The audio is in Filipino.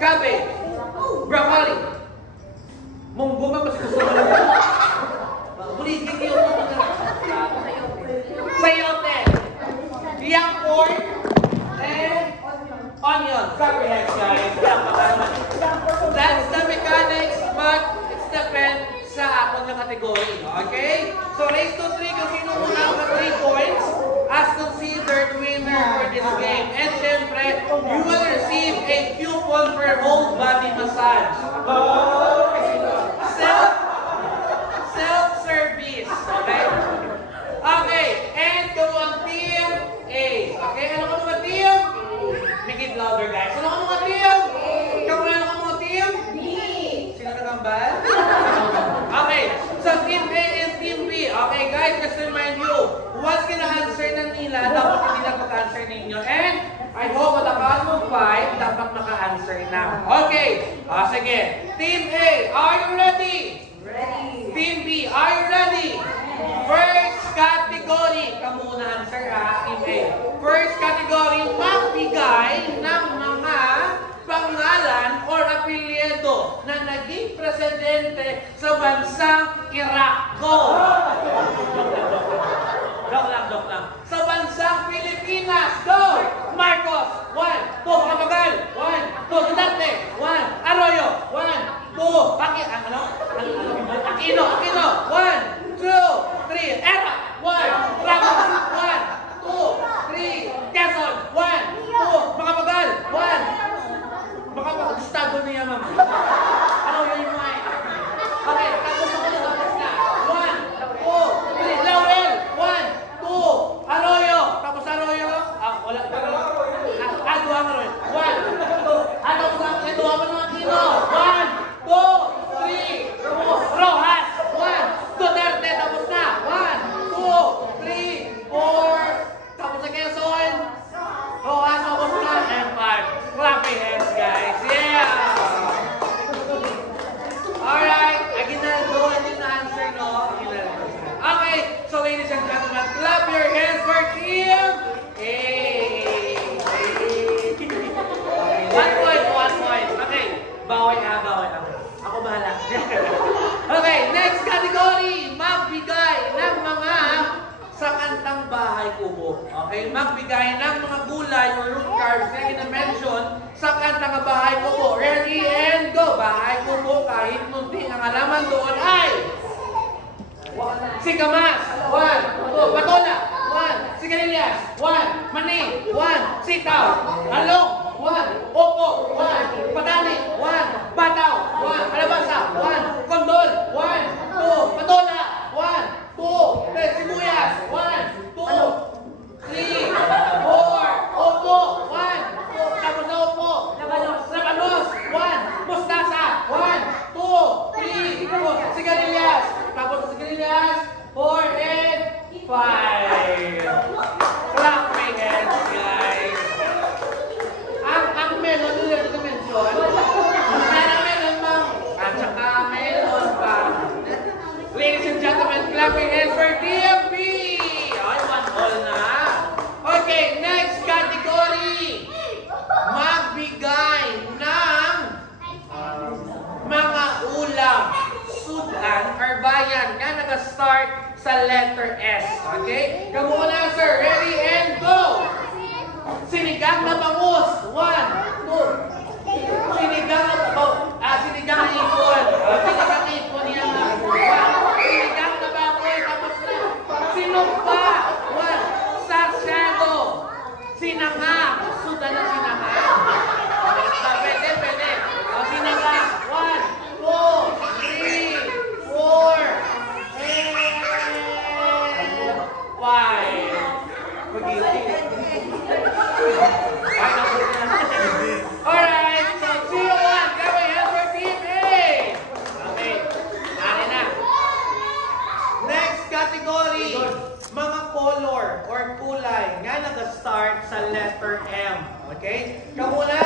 cabbage, broccoli, munggo ba mas gusto mo lang? Buligig yung sayote, young corn, and onion. Clap your hands, guys. That's the mechanics, but it's depend sa akong na category. Okay? So, race to 3 kung sino muna sa 3 points as considered winner for this game. And syempre, you will receive a coupon for whole body massage. Self-service. Okay? Okay. And go on team A. Okay? Ano ka mga team? Make it louder, guys. Ano ka mga team? Ikaw na ano ka mga team? B. Sino nagambal? Okay. So, team A and team B. Okay, guys, just to remind you, once kina-answer na nila, dapat hindi na pag-answer ninyo. And I hope at the count of 5, dapat maka-answer na. Okay. Sige. Team A, are you ready? Ready. Team B, are you ready? First category. Kamu na answer ha, Team A. First category, magbigay ng mga pangalan or apelyido na naging presidente sa bansang Iraq. Go! Joke lang. Sa bansang Pilipinas. Go! Marcos. 1, 2, Makabagal. 1, 2, Duterte. 1, Arroyo. 1, 2, Aquino. 1, 2, 3, Era. 1, Ramos. 1, 2, 3, Quezon. 1, 2, Makabagal. 1, Estado niya, ma'am. Ano yun yung mga okay, tapos ako na tapos na. 1, 2, 3, Laurel. 1, 2, Arroyo. Tapos Arroyo. Wala. Dua Arroyo. 1, 2, tapos dua mo ng Aquino. 1, 2, 3, Rojas. 1, Duterte. Tapos na. 1, 2, 3, 4. Tapos sa Quezon. Rojas. Tapos na. And 5. Clap your hands, guys. Yeah! Alright, again na go and yung answer, no? Okay, so ladies and gentlemen, clap your hands for Team A. 1 point. Okay, bawal ha. Ako bahala. Okay, next category, magbigay ng mga sa kantang bahay kubo. Okay, magbigay ng mga gulay or root carbs na ina-mention sa kantang bahay kubo. Ready and go! Bahay kubo, kahit munting ang halaman doon ay sikamas, 1, 2, patola, 1, sigarilyas, 1, mani, 1, sitaw, halong, 1, opo, 1, patani, 1, bataw, 1, kalabasa, 1, kondol, 1, 2, patola, 1, 2, sibuyas, 1, 2, 3, 4, opo, 1, 2, tapos na opo, labanos, 1, mustasa, 1, 2, 3, sigarilyas, tapos sa sigarilyas, 4, and 5. Clap my hands, guys. Ang melon nila dito mention, melon, ma'am, at saka melon pa. Ladies and gentlemen, clap your hands for TFP! Ay, 1-all na. Okay, next category. Magbigay ng mga ulam, sudan, or bayan na nag-start sa letter S. Okay? Kamu na, sir. Ready and go! Sinigang na bangus. 1, 2. Sinigang na ipon. Sinigang ipon yan. Sinigang na baboy. Tapos na. Sinumpa. 1. Sarsyado. Sinanga. Sudan na sinanga. Pwede. Sinanga. 1, 2, 3, 4, and 5. Alright, so 2-1. Gawin yan for Team A. Okay, natin na. Next category, mga color or kulay nga nag-start sa letter M. Okay? Kamuna,